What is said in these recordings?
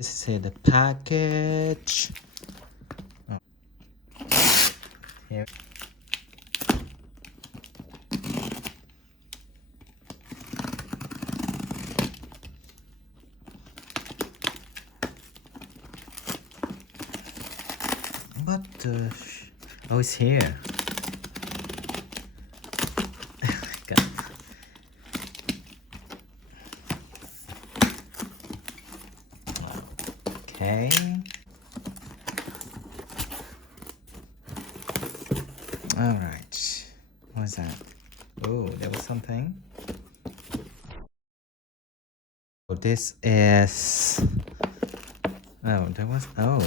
This is the package. Oh. Here. What the oh, it's here. God. Okay. All right. What's that? Oh, there was something. Oh, this is. Oh, there was. Oh.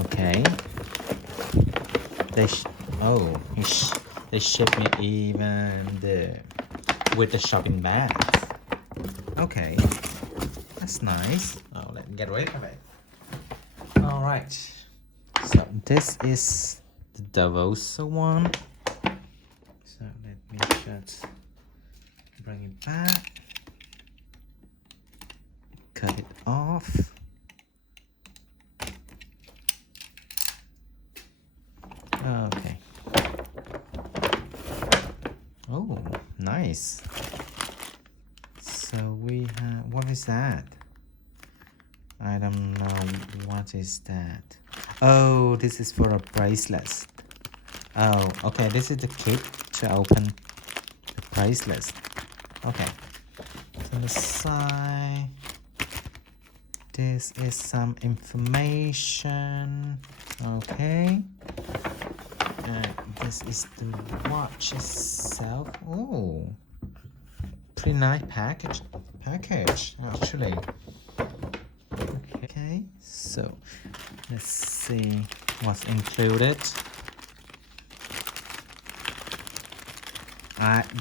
Okay. They. Oh, they shipped me even with the shopping bags. Okay. That's nice. Oh, let me get rid of it. All right. So this is the Davosa one. So let me just bring it back. Cut it off. Okay. Oh, nice. So we have, what is that? I don't know what is that. Oh, this is for a bracelet. Oh, okay, this is the kit to open the bracelet. Okay. So on the side, this is some information. Okay. And this is the watch itself. Oh, pretty nice package actually. Okay, so let's see what's included.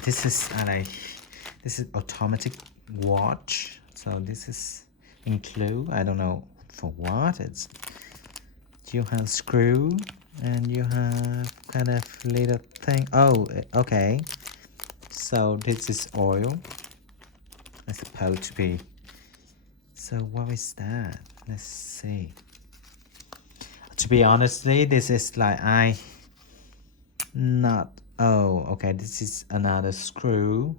This is automatic watch. So this is include. I don't know for what. It's you have screw and you have kind of little thing. Oh, okay. So this is oil. It's supposed to be. So what is that? Let's see. To be honestly, this is like not. Oh, okay. This is another screw,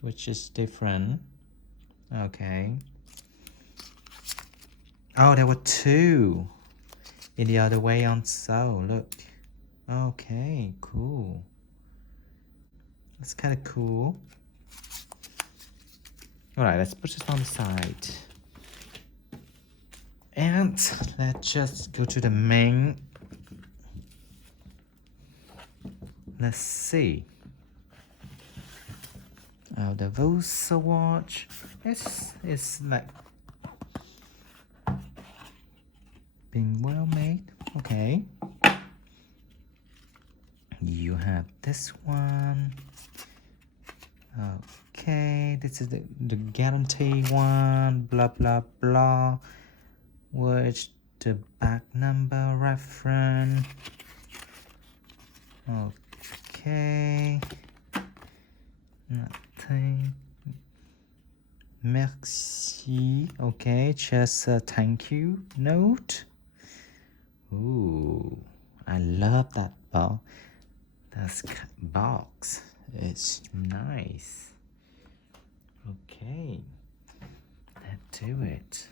which is different. Okay. Oh, there were two in the other way on. So look. Okay, cool. That's kind of cool. All right, let's put it on the side. And let's just go to the main. Let's see. Oh, the Davosa watch. It's like being well made. Okay. You have this one. Okay, this is the guarantee one. Blah blah blah. Which the back number reference. Okay. Nothing. Merci. Okay, just a thank you note. Ooh, I love that box. That box. It's nice. Okay, let's do it.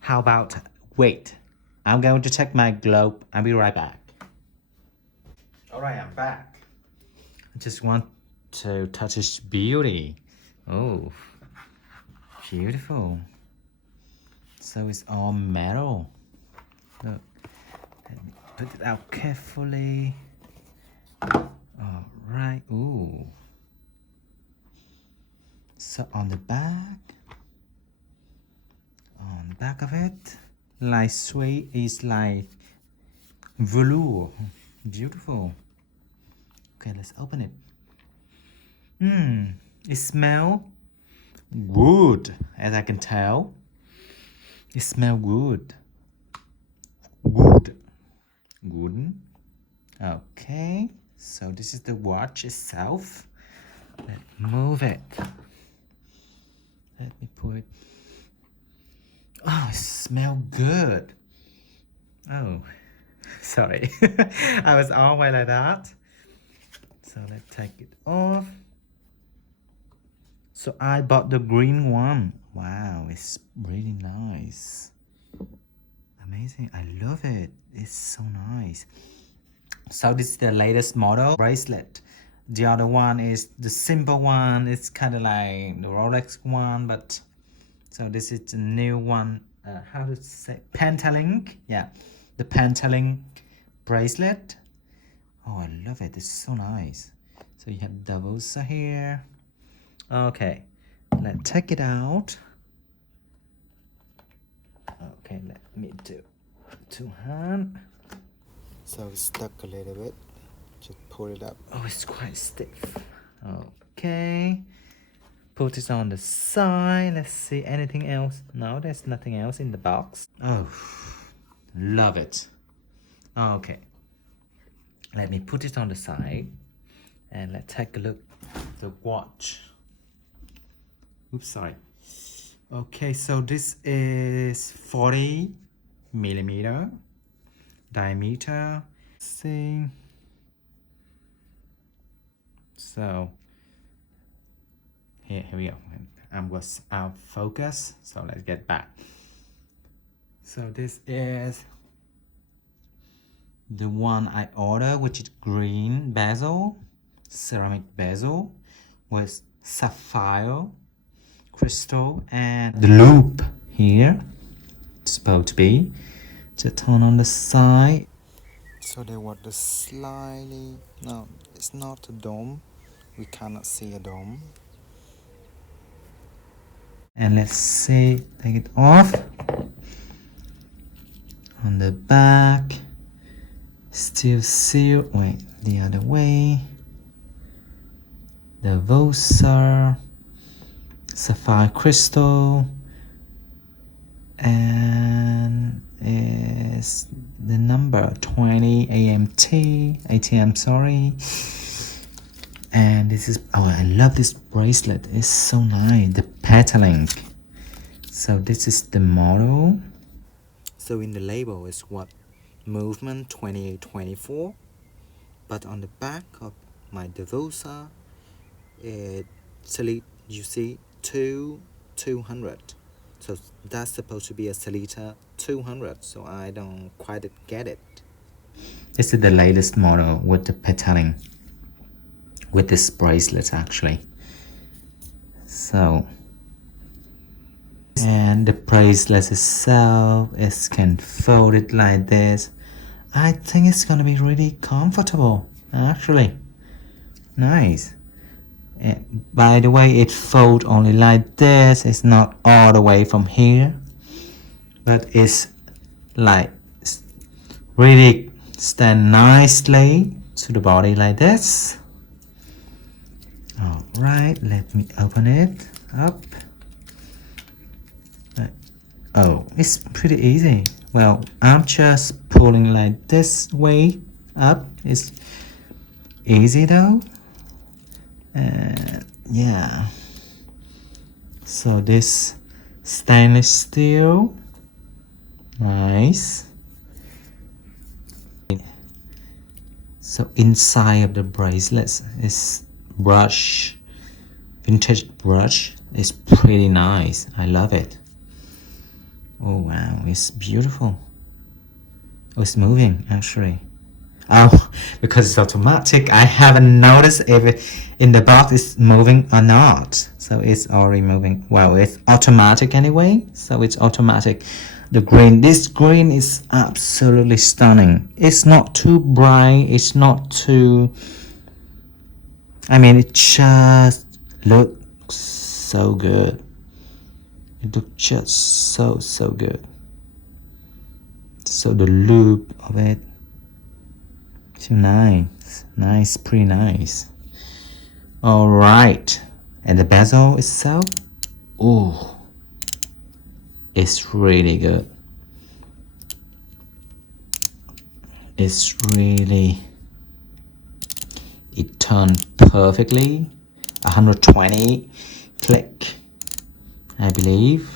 How about wait? I'm going to check my globe. I'll be right back. All right, I'm back. I just want to touch its beauty. Oh, beautiful. So it's all metal. Look, let me put it out carefully. All right. Ooh. So on the back of it, like suede is like velour. Beautiful. Okay, let's open it. It smells good, as I can tell. It smells good. Good. Okay, so this is the watch itself. Let's move it. Let me put smell good. Oh, sorry. I was all way like that. So let's take it off. So I bought the green one. Wow, it's really nice. Amazing. I love it. It's so nice. So this is the latest model bracelet. The other one is the simple one. It's kind of like the Rolex one, but so this is the new one. How to say Pentalink? Yeah, the Pentalink bracelet. Oh, I love it. It's so nice. So you have Davosa here. Okay, let's take it out. Okay, let me do two hand. So it's stuck a little bit. Just pull it up. Oh, it's quite stiff. Okay. Put it on the side. Let's see anything else. No, there's nothing else in the box. Oh, love it. Okay. Let me put it on the side. And let's take a look at the watch. Oops, sorry. Okay, so this is 40 millimeter diameter. See. So here we go. I was out of focus, so let's get back. So this is the one I ordered, which is green bezel, ceramic bezel with sapphire crystal and the loop here. It's supposed to be. Just turn on the side. So they want the slightly, no, it's not a dome. We cannot see a dome. And let's see, take it off. On the back, still sealed. Wait, the other way. Davosa, sapphire crystal, and is the number 20 ATM, sorry. And this is, oh, I love this bracelet. It's so nice. The petalink. So this is the model. So in the label is what? Movement 2824. But on the back of my Davosa, it's you see 200. So that's supposed to be a Salita 200. So I don't quite get it. This is the latest model with the petalink. With this bracelet actually. So, and the bracelet itself is can fold it like this. I think it's gonna be really comfortable actually. Nice. And by the way, it folds only like this. It's not all the way from here, but it's like really stand nicely to the body like this. Alright, let me open it up. Oh, it's pretty easy. Well, I'm just pulling like this way up. It's easy though. Yeah. So this stainless steel. Nice. So inside of the bracelets is brush, vintage brush. Is pretty nice. I love it. Oh wow, it's beautiful. Oh, it's moving actually. Oh, because it's automatic, I haven't noticed if it in the box is moving or not. So it's already moving. Well, it's automatic anyway, so it's automatic. The green, this green is absolutely stunning. It's not too bright, it's not too, I mean, it just looks so good. It looks just so good. So the loop of it, so nice, pretty nice. All right, and the bezel itself, oh, it's really good. It's really, it turned perfectly, 120 click, I believe.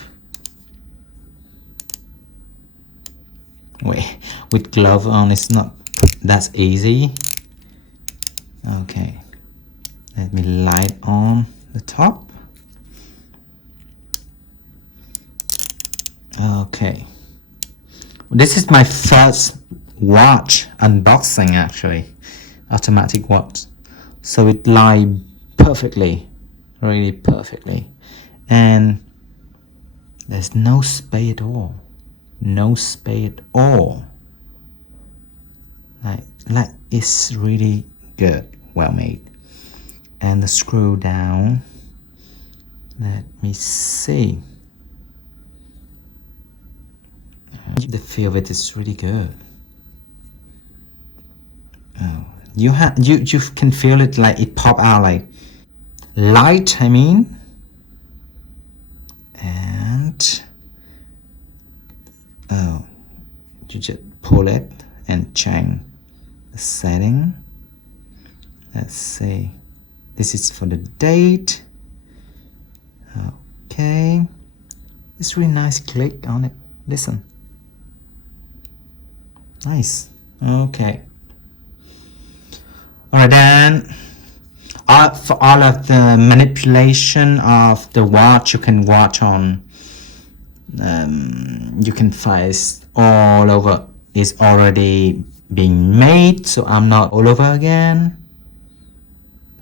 Wait, with glove on it's not that easy. Okay, let me light on the top. Okay, this is my first watch unboxing actually, automatic watch, so it light perfectly, really perfectly, and there's no spade at all, no spade at all. Like it's really good, well made. And the screw down, let me see. The feel of it is really good. Oh, you can feel it, like it pop out like light, I mean. And oh, you just pull it and change the setting. Let's see, this is for the date. Okay, it's really nice. Click on it, listen. Nice. Okay, alright then. For all of the manipulation of the watch, you can watch on, you can find all over. It's already being made, so I'm not all over again.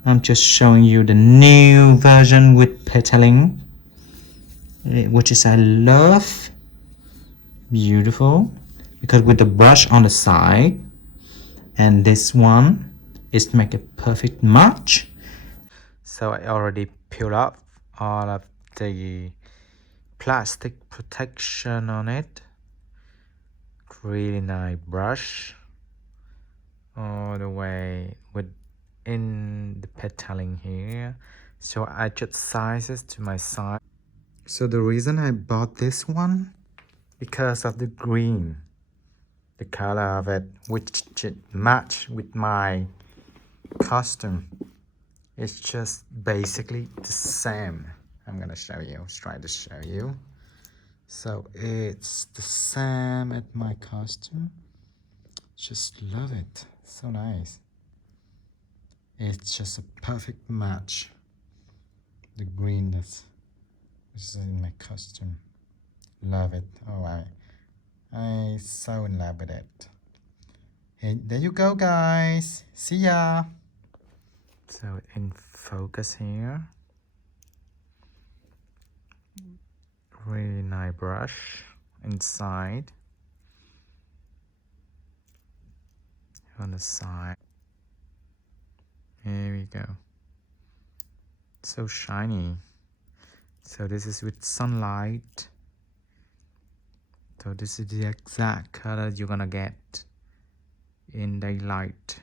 I'm just showing you the new version with petaling, which is I love. Beautiful, because with the brush on the side and this one is make a perfect match. So I already peeled off all of the plastic protection on it. Really nice brush all the way within the petaling here. So I just sizes to my size. So the reason I bought this one, because of the green, the color of it, which match with my costume. It's just basically the same. I'm gonna show you, try to show you. So it's the same at my costume. Just love it, so nice. It's just a perfect match. The greenness, which is in my costume. Love it. Oh, I so in love with it. Hey, there you go, guys. See ya. So in focus here. Really nice brush inside. On the side. Here we go. So shiny. So this is with sunlight. So this is the exact color you're gonna get in daylight.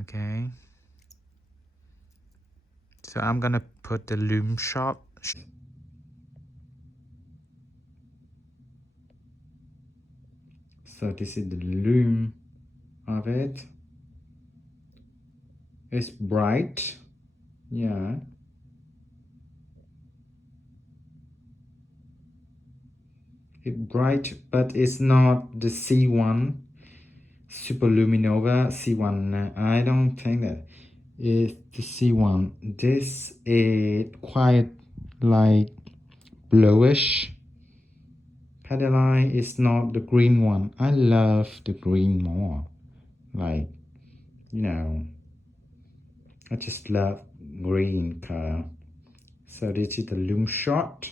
Okay. So I'm gonna put the lume shot. So this is the lume of it. It's bright. Yeah. It's bright, but it's not the C1. SuperLumiNova C1. I don't think that is the C1. This is quite like bluish. Pedaline is not the green one. I love the green more. Like, you know, I just love green color. So this is the lume shot.